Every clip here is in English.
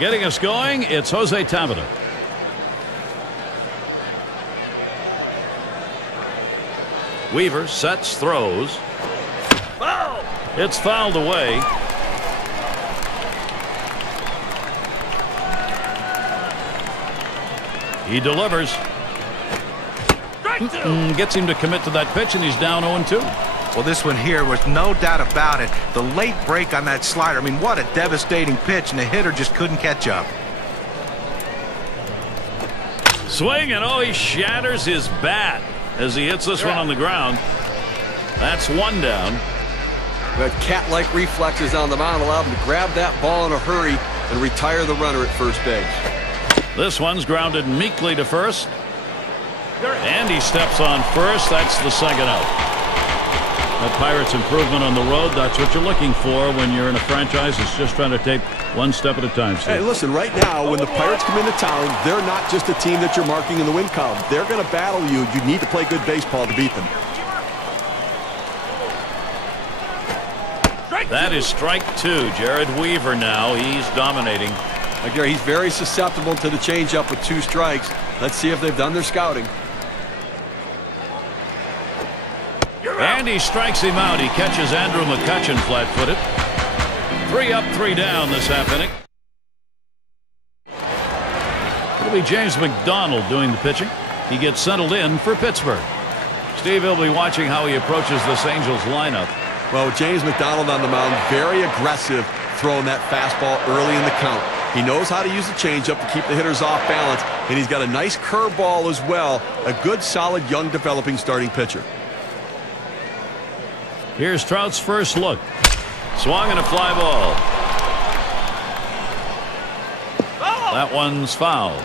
Getting us going, it's Jose Tabata. Weaver sets, throws. Foul! It's fouled away. He delivers. Gets him to commit to that pitch, and he's down 0-2. Well, this one here was no doubt about it. The late break on that slider. I mean, what a devastating pitch, and the hitter just couldn't catch up. Swing, and oh, he shatters his bat as he hits this one on the ground. That's one down. That cat-like reflexes on the mound allowed him to grab that ball in a hurry and retire the runner at first base. This one's grounded meekly to first. And he steps on first. That's the second out. That Pirates improvement on the road, that's what you're looking for when you're in a franchise that's just trying to take one step at a time, Steve. Hey, listen, right now, when the Pirates come into town, they're not just a team that you're marking in the win column. They're going to battle you. You need to play good baseball to beat them. That is strike two. Jared Weaver now. He's dominating. Gary, he's very susceptible to the changeup with 2 strikes. Let's see if they've done their scouting. And he strikes him out. He catches Andrew McCutchen flat-footed. 3 up, 3 down this half inning. It'll be James McDonald doing the pitching. He gets settled in for Pittsburgh. Steve will be watching how he approaches this Angels lineup. Well, James McDonald on the mound, very aggressive, throwing that fastball early in the count. He knows how to use the changeup to keep the hitters off balance, and he's got a nice curveball as well. A good, solid, young, developing starting pitcher. Here's Trout's first look. Swung and a fly ball. That one's foul.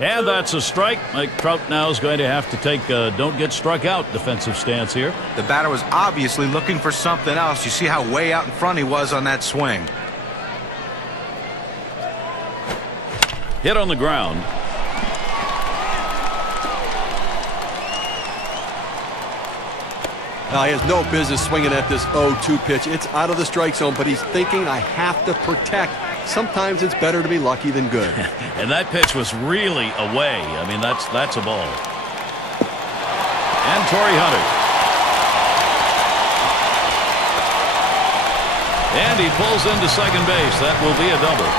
And that's a strike. Mike Trout now is going to have to take a don't get struck out defensive stance here. The batter was obviously looking for something else. You see how way out in front he was on that swing. Hit on the ground. Now, he has no business swinging at this 0-2 pitch. It's out of the strike zone, but he's thinking, I have to protect. Sometimes it's better to be lucky than good. And that pitch was really away. I mean, that's a ball. And Torrey Hunter. And he pulls into second base. That will be a double.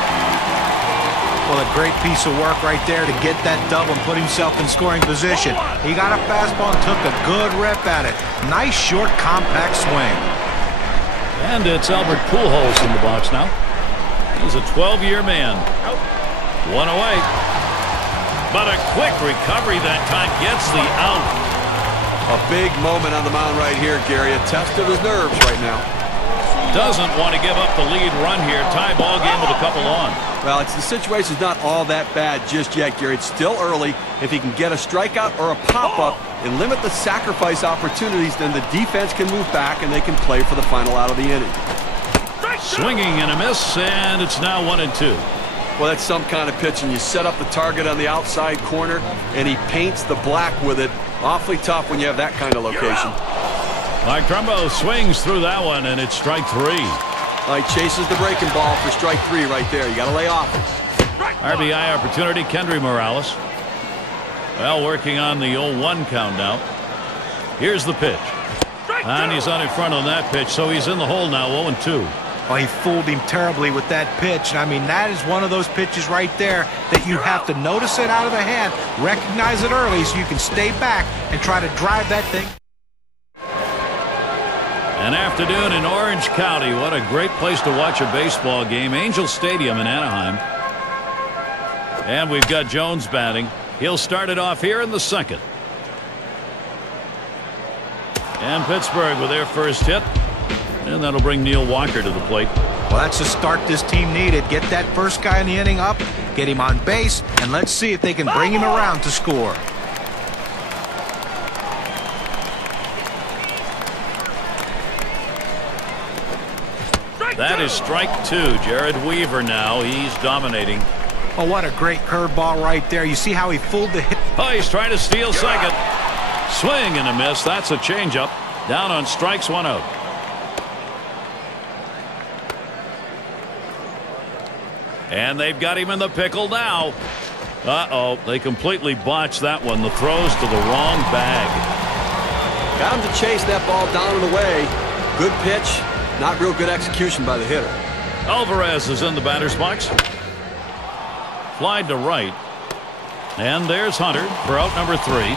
Well, a great piece of work right there to get that double and put himself in scoring position. He got a fastball and took a good rip at it. Nice, short, compact swing. And it's Albert Pujols in the box now. He's a 12-year man. One away. But a quick recovery that time gets the out. A big moment on the mound right here, Gary. A test of his nerves right now. Doesn't want to give up the lead run here. Tie ball game with a couple on. Well, the situation's not all that bad just yet, Gary. It's still early. If he can get a strikeout or a pop-up and limit the sacrifice opportunities, then the defense can move back and they can play for the final out of the inning. Swinging and a miss, and it's now 1-2. Well, that's some kind of pitch, and you set up the target on the outside corner, and he paints the black with it. Awfully tough when you have that kind of location. Mike Trumbo swings through that one, and it's strike 3. He chases the breaking ball for strike 3 right there. You got to lay off. RBI opportunity, Kendry Morales. Well, working on the 0-1 count now. Here's the pitch. And he's on in front on that pitch, so he's in the hole now, 0-2. Well, he fooled him terribly with that pitch. I mean, that is one of those pitches right there that you have to notice it out of the hand, recognize it early so you can stay back and try to drive that thing. An afternoon in Orange County. What a great place to watch a baseball game. Angel Stadium in Anaheim. And we've got Jones batting. He'll start it off here in the second. And Pittsburgh with their first hit. And that'll bring Neil Walker to the plate. Well, that's the start this team needed. Get that first guy in the inning up, get him on base, and let's see if they can bring him around to score. That is strike 2. Jared Weaver now. He's dominating. Oh, what a great curveball right there. You see how he fooled the hit. Oh, he's trying to steal second. Swing and a miss. That's a changeup. Down on strikes, 1 out. And they've got him in the pickle now. Uh-oh, they completely botched that one. The throw's to the wrong bag. Got him to chase that ball down and away. Good pitch, not real good execution by the hitter. Alvarez is in the batter's box. Fly to right. And there's Hunter for out number 3.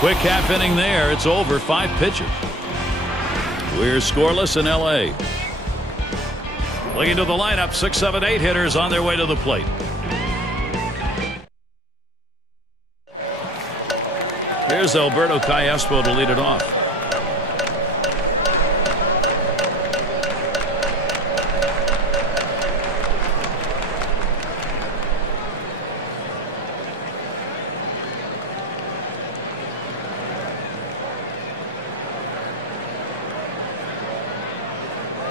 Quick half inning there. It's over. 5 pitches. We're scoreless in L.A. Looking to the lineup. 6, 7, 8 hitters on their way to the plate. Here's Alberto Callaspo to lead it off.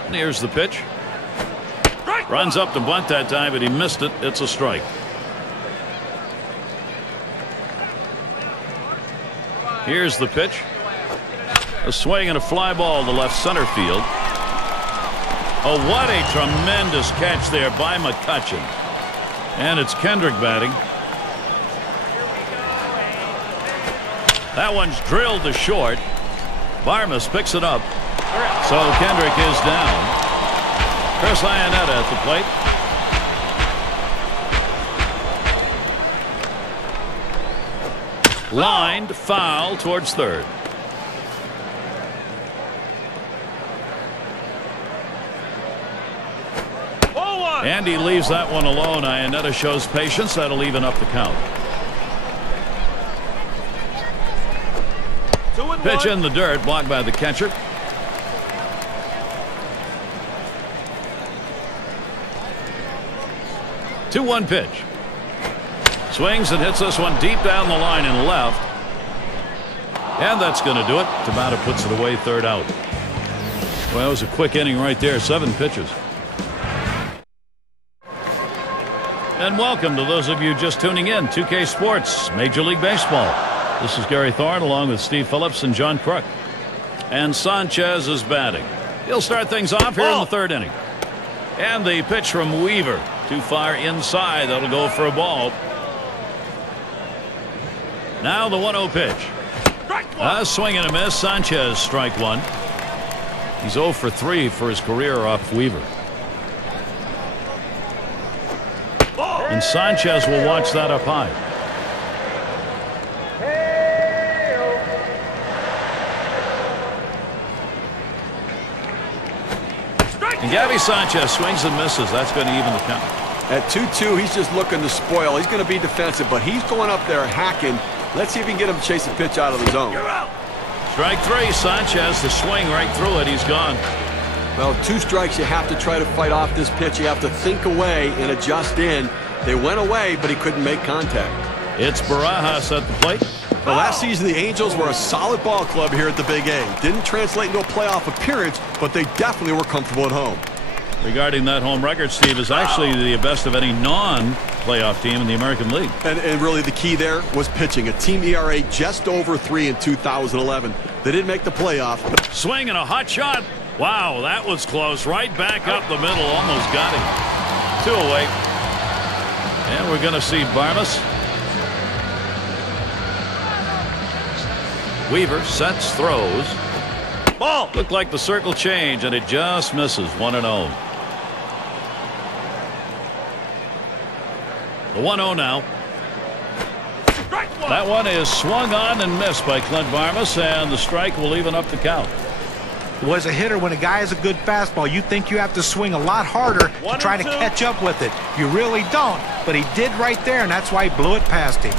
And here's the pitch. Runs up to bunt that time, but he missed it. It's a strike. Here's the pitch. A swing and a fly ball to left center field. Oh, what a tremendous catch there by McCutchen. And it's Kendrick batting. That one's drilled to short. Barmas picks it up. So Kendrick is down. Chris Iannetta at the plate. Lined foul towards third. And he leaves that one alone. Iannetta shows patience. That'll even up the count. Pitch in the dirt, blocked by the catcher. Two 1 pitch. Swings and hits this one deep down the line and left. And that's going to do it. Tabata puts it away, 3rd out. Well, it was a quick inning right there. 7 pitches. And welcome to those of you just tuning in. 2K Sports, Major League Baseball. This is Gary Thorne along with Steve Phillips and John Crook. And Sanchez is batting. He'll start things off here in the 3rd inning. And the pitch from Weaver. Too far inside. That'll go for a ball. Now the 1-0 pitch. A swing and a miss. Sanchez, strike 1. He's 0 for 3 for his career off Weaver. And Sanchez will watch that up high. And Gabby Sanchez swings and misses. That's going to even the count. At 2-2, he's just looking to spoil. He's going to be defensive, but he's going up there hacking. Let's see if he can get him to chase a pitch out of the zone. Strike 3. Sanchez, the swing right through it. He's gone. Well, 2 strikes. You have to try to fight off this pitch. You have to think away and adjust in. They went away, but he couldn't make contact. It's Barajas at the plate. The last season, the Angels were a solid ball club here at the Big A. Didn't translate into a playoff appearance, but they definitely were comfortable at home. Regarding that home record, Steve, is actually the best of any non-playoff team in the American League. And really the key there was pitching. A team ERA just over 3 in 2011. They didn't make the playoff. Swing and a hot shot. Wow, that was close. Right back up the middle. Almost got him. 2 away. And we're going to see Barmas. Weaver sets, throws. Ball. Looked like the circle change, and it just misses. 1-0. The 1-0 now. That one is swung on and missed by Clint Barmas, and the strike will even up the count. Was a hitter, when a guy has a good fastball, you think you have to swing a lot harder to try to catch up with it. You really don't, but he did right there, and that's why he blew it past him.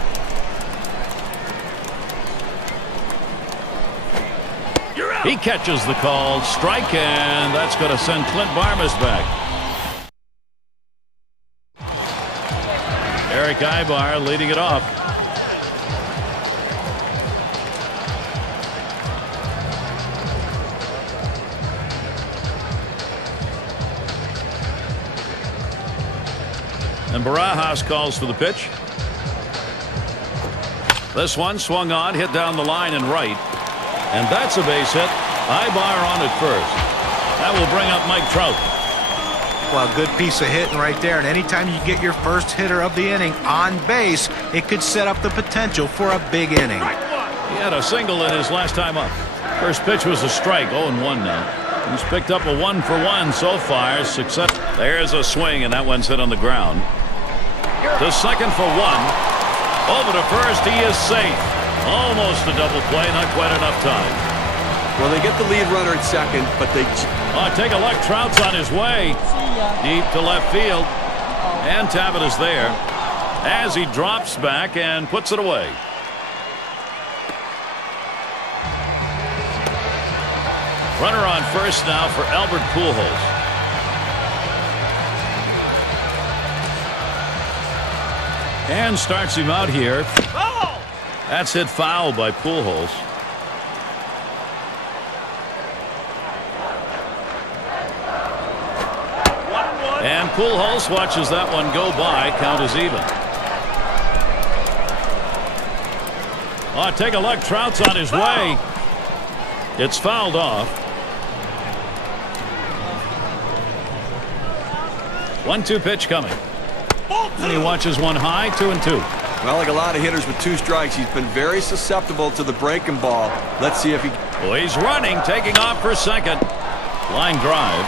He catches the call, strike, and that's going to send Clint Barmas back. Eric Ibar leading it off. And Barajas calls for the pitch. This one swung on, hit down the line and right. And that's a base hit. Ibar on at first. That will bring up Mike Trout. Well, good piece of hitting right there. And anytime you get your first hitter of the inning on base, it could set up the potential for a big inning. He had a single in his last time up. First pitch was a strike, 0-1 now. He's picked up a 1-for-1 so far. Success. There's a swing, and that one's hit on the ground. To second for 1. Over to first, he is safe. Almost a double play, not quite enough time. Well, they get the lead runner at second, but they... Oh, take a look. Trout's on his way. Deep to left field. And Tabit is there as he drops back and puts it away. Runner on first now for Albert Pujols. And starts him out here. That's hit foul by Pujols. And Pujols watches that one go by. Count is even. Oh, take a look. Trout's on his way. It's fouled off. 1-2 pitch coming. And he watches one high, 2-2. Well, like a lot of hitters with 2 strikes, he's been very susceptible to the breaking ball. Let's see if he... Oh, he's running, taking off for second. Line drive.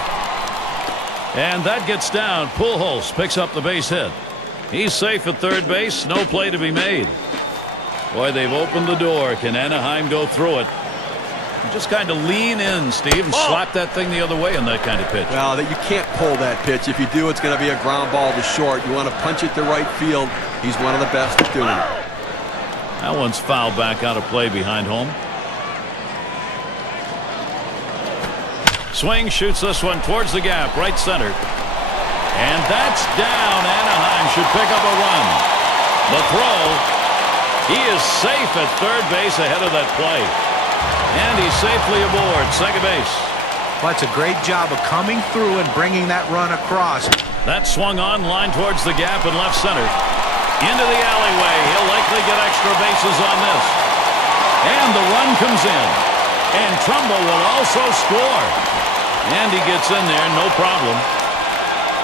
And that gets down. Pujols picks up the base hit. He's safe at third base. No play to be made. Boy, they've opened the door. Can Anaheim go through it? Just kind of lean in, Steve, and slap that thing the other way on that kind of pitch. Well, you can't pull that pitch. If you do, it's going to be a ground ball to short. You want to punch it to right field. He's one of the best at doing it. That one's fouled back out of play behind home. Swing, shoots this one towards the gap, right center. And that's down. Anaheim should pick up a run. The throw. He is safe at third base ahead of that play. And he's safely aboard second base. Well, that's a great job of coming through and bringing that run across. That swung on, line towards the gap in left center. Into the alleyway. He'll likely get extra bases on this. And the run comes in. And Trumbo will also score. And he gets in there, no problem.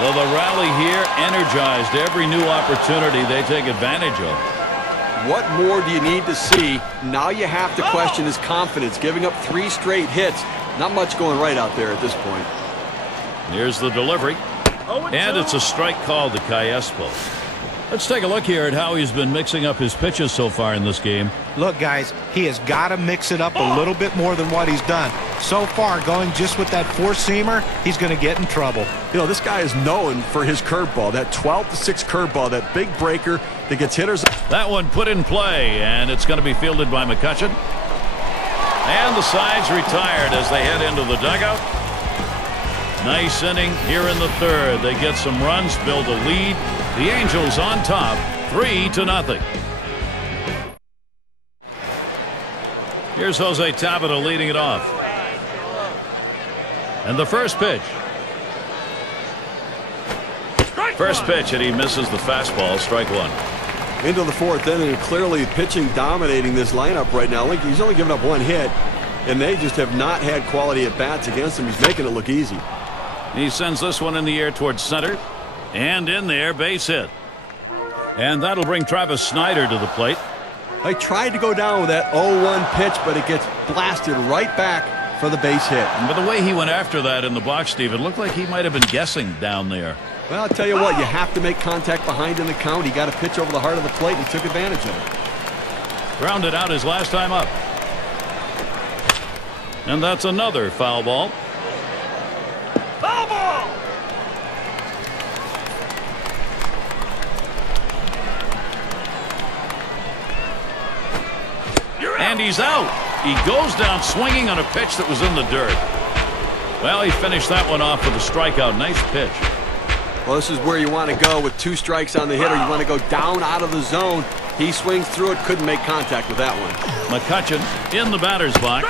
Well, the rally here energized. Every new opportunity they take advantage of. What more do you need to see? Now you have to question his confidence. Giving up 3 straight hits. Not much going right out there at this point. Here's the delivery. And it's a strike called to Calespo. Let's take a look here at how he's been mixing up his pitches so far in this game. Look, guys, he has got to mix it up a little bit more than what he's done. So far, going just with that four-seamer, he's going to get in trouble. You know, this guy is known for his curveball, that 12-6 curveball, that big breaker that gets hitters. That one put in play, and it's going to be fielded by McCutchen. And the sides retired as they head into the dugout. Nice inning here in the third. They get some runs, build a lead. The Angels on top, 3-0. Here's Jose Tabata leading it off. And the first pitch. First pitch, and he misses the fastball. Strike one. Into the fourth inning, clearly pitching dominating this lineup right now. He's only given up 1 hit, and they just have not had quality at bats against him. He's making it look easy. He sends this one in the air towards center. And in there, base hit. And that'll bring Travis Snyder to the plate. I tried to go down with that 0-1 pitch, but it gets blasted right back for the base hit. But the way he went after that in the box, Steve, it looked like he might have been guessing down there. Well, I'll tell you what, you have to make contact behind in the count. He got a pitch over the heart of the plate, and he took advantage of it. Grounded out his last time up. And that's another foul ball. Foul ball! And he's out. He goes down swinging on a pitch that was in the dirt. Well, he finished that one off with a strikeout. Nice pitch. Well, this is where you want to go with 2 strikes on the hitter. You want to go down out of the zone He swings through it, couldn't make contact with that one. McCutchen in the batter's box.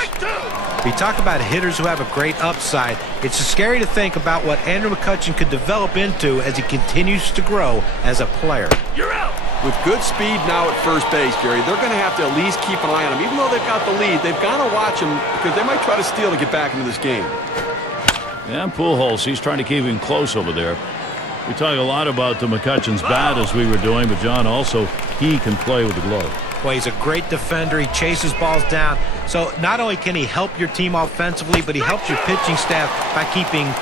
We talk about hitters who have a great upside. It's scary to think about what Andrew McCutchen could develop into as he continues to grow as a player. You're out. With good speed now at first base, Gary, they're going to have to at least keep an eye on him. Even though they've got the lead, they've got to watch him because they might try to steal to get back into this game. Yeah, Pujols, he's trying to keep him close over there. We talk a lot about the McCutchen's bat as we were doing, but John, also, he can play with the glove. Well, he's a great defender. He chases balls down. So not only can he help your team offensively, but he helps your pitching staff by keeping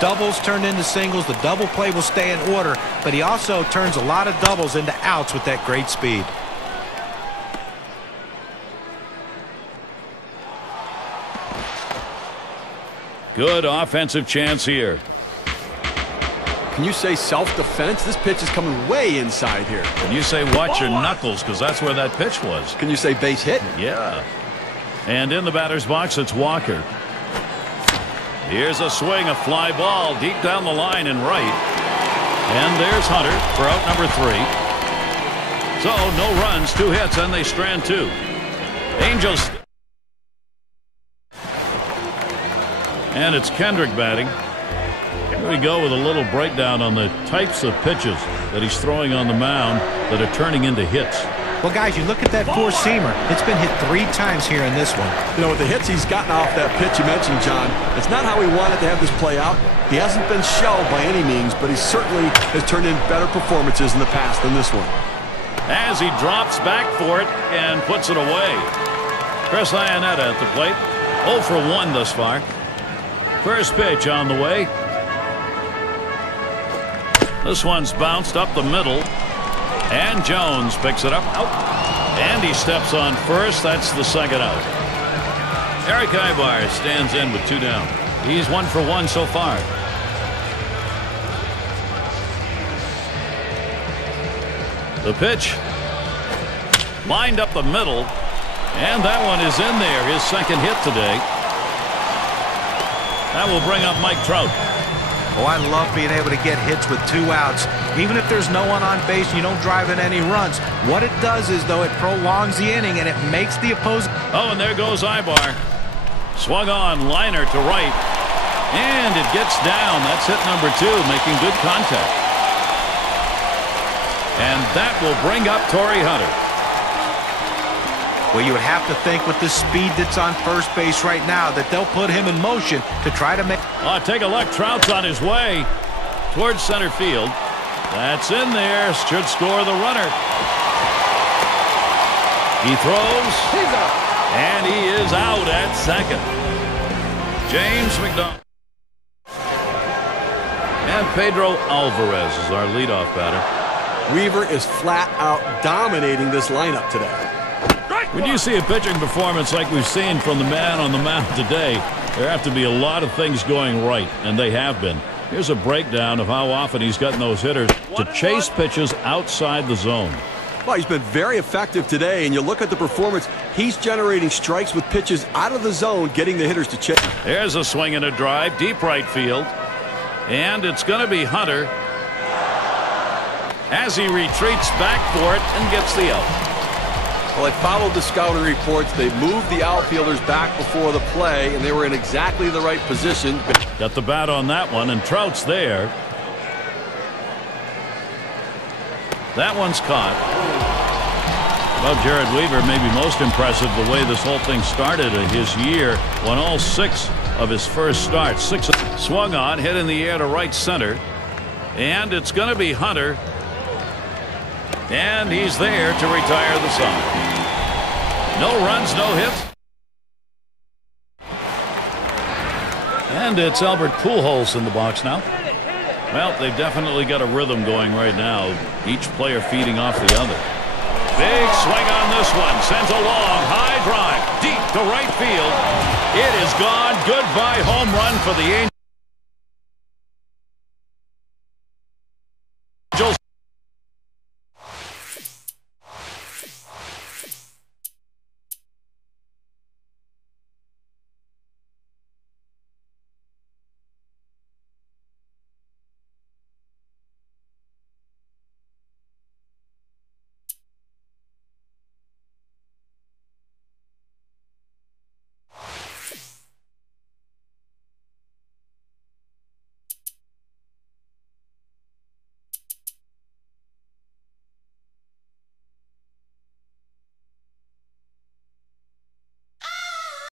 doubles turned into singles. The double play will stay in order, but he also turns a lot of doubles into outs with that great speed. Good offensive chance here. Can you say self-defense? This pitch is coming way inside here. Can you say watch your knuckles, because that's where that pitch was. Can you say base hit? Yeah. And in the batter's box, it's Walker. Here's a swing, a fly ball deep down the line and right. And there's Hunter for out number 3. So no runs, 2 hits, and they strand 2. Angels. And it's Kendrick batting. Here we go with a little breakdown on the types of pitches that he's throwing on the mound that are turning into hits. Well, guys, you look at that four-seamer. It's been hit 3 times here in this one. You know, with the hits he's gotten off that pitch you mentioned, John, it's not how he wanted to have this play out. He hasn't been shelled by any means, but he certainly has turned in better performances in the past than this one. As he drops back for it and puts it away. Chris Iannetta at the plate. 0 for 1 thus far. First pitch on the way. This one's bounced up the middle. And Jones picks it up. Out. And he steps on first. That's the second out. Eric Ibar stands in with 2 down. He's 1 for 1 so far. The pitch. Lined up the middle. And that one is in there. His second hit today. That will bring up Mike Trout. Oh, I love being able to get hits with 2 outs. Even if there's no one on base and you don't drive in any runs. What it does is, though, it prolongs the inning and it makes the opposing... Oh, and there goes Ibar. Swung on, liner to right. And it gets down. That's hit number 2, making good contact. And that will bring up Torrey Hunter. Well, you would have to think with the speed that's on first base right now that they'll put him in motion to try to make... Oh, take a look. Trout's on his way towards center field. That's in there. Should score the runner. He throws. He's out. And he is out at second. James McDonald. And Pedro Alvarez is our leadoff batter. Weaver is flat out dominating this lineup today. When you see a pitching performance like we've seen from the man on the mound today, there have to be a lot of things going right, and they have been. Here's a breakdown of how often he's gotten those hitters to chase pitches outside the zone. Well, he's been very effective today, and you look at the performance, he's generating strikes with pitches out of the zone, getting the hitters to chase. There's a swing and a drive, deep right field. And it's going to be Hunter as he retreats back for it and gets the out. Well, I followed the scouting reports. They moved the outfielders back before the play, and they were in exactly the right position. Got the bat on that one, and Trout's there. That one's caught. Well, Jared Weaver may be most impressive the way this whole thing started in his year. Won all 6 of his first starts. 6 swung on, hit in the air to right center. And it's going to be Hunter. And he's there to retire the side. No runs, no hits. And it's Albert Pujols in the box now. Well, they've definitely got a rhythm going right now. Each player feeding off the other. Big swing on this one. Sends a long, high drive. Deep to right field. It is gone. Goodbye home run for the Angels.